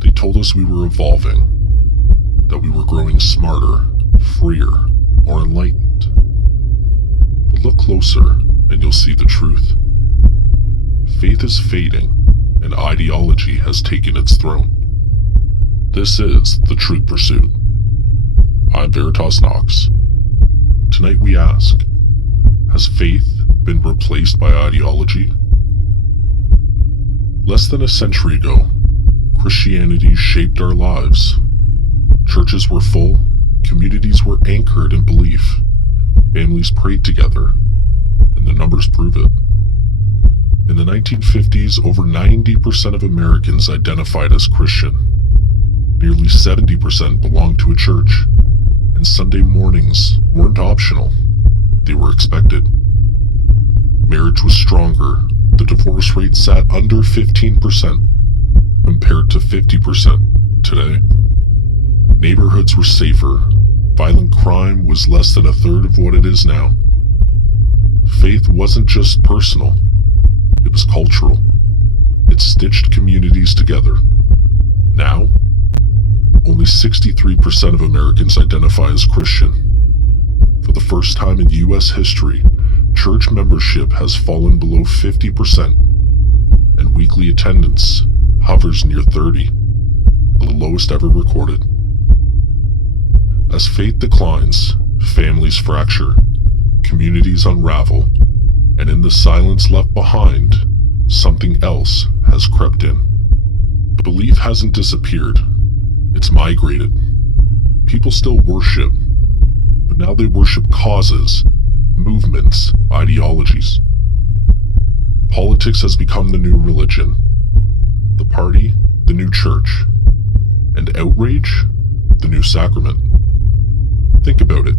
They told us we were evolving, that we were growing smarter, freer, more enlightened. But look closer and you'll see the truth. Faith is fading, and ideology has taken its throne. This is The Truth Pursuit. I'm Veritas Knox. Tonight we ask, has faith been replaced by ideology? Less than a century ago, Christianity shaped our lives. Churches were full, communities were anchored in belief, families prayed together, and the numbers prove it. In the 1950s, over 90% of Americans identified as Christian. Nearly 70% belonged to a church, and Sunday mornings weren't optional, they were expected. Marriage was stronger, the divorce rate sat under 15%, compared to 50% today. Neighborhoods were safer, violent crime was less than a third of what it is now. Faith wasn't just personal, it was cultural. It stitched communities together. Now, only 63% of Americans identify as Christian. For the first time in U.S. history, church membership has fallen below 50%, and weekly attendance hovers near 30, the lowest ever recorded. As faith declines, families fracture, communities unravel, and in the silence left behind, something else has crept in. Belief hasn't disappeared, it's migrated. People still worship, but now they worship causes, movements, ideologies. Politics has become the new religion, the party, the new church, and outrage, the new sacrament. Think about it.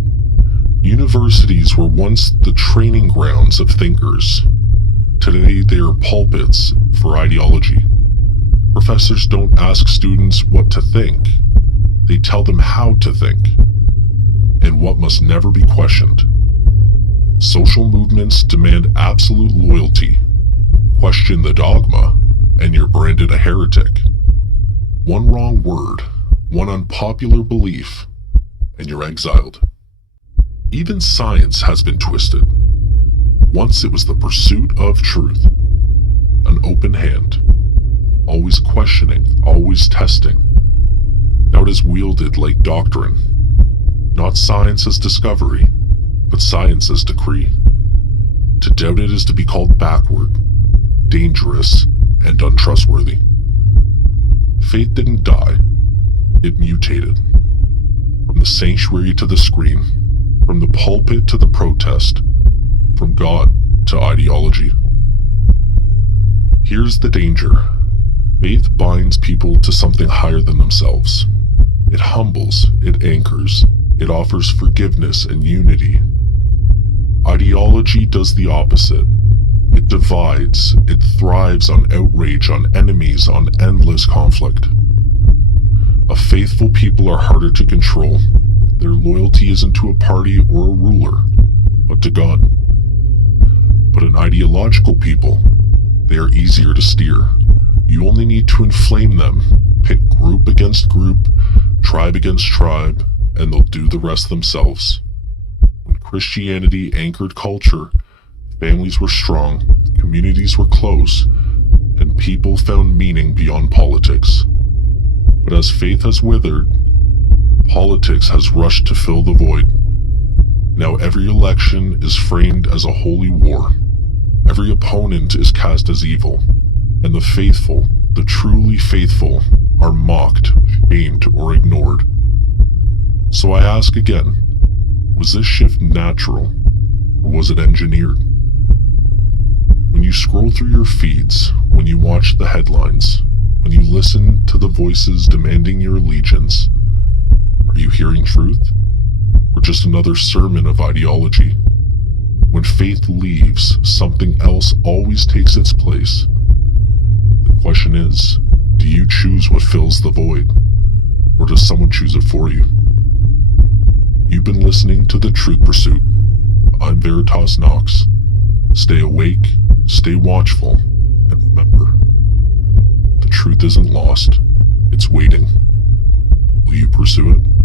Universities were once the training grounds of thinkers. Today they are pulpits for ideology. Professors don't ask students what to think. They tell them how to think, and what must never be questioned. Social movements demand absolute loyalty. Question the dogma, and you're branded a heretic. One wrong word, one unpopular belief, and you're exiled. Even science has been twisted. Once it was the pursuit of truth, an open hand, always questioning, always testing. Now it is wielded like doctrine, not science as discovery, but science as decree. To doubt it is to be called backward, dangerous, and untrustworthy. Faith didn't die, it mutated. From the sanctuary to the screen, from the pulpit to the protest, from God to ideology. Here's the danger. Faith binds people to something higher than themselves. It humbles, it anchors, it offers forgiveness and unity. Ideology does the opposite. It divides, it thrives on outrage, on enemies, on endless conflict. A faithful people are harder to control. Their loyalty isn't to a party or a ruler, but to God. But an ideological people, they are easier to steer. You only need to inflame them, pit group against group, tribe against tribe, and they'll do the rest themselves. When Christianity anchored culture, families were strong, communities were close, and people found meaning beyond politics. But as faith has withered, politics has rushed to fill the void. Now every election is framed as a holy war. Every opponent is cast as evil, and the faithful, the truly faithful, are mocked, shamed, or ignored. So I ask again, was this shift natural, or was it engineered? When you scroll through your feeds, when you watch the headlines, when you listen to the voices demanding your allegiance, are you hearing truth, or just another sermon of ideology? When faith leaves, something else always takes its place. The question is, do you choose what fills the void, or does someone choose it for you? You've been listening to The Truth Pursuit. I'm Veritas Knox. Stay awake, stay watchful, and remember, the truth isn't lost, It's waiting. Will you pursue it?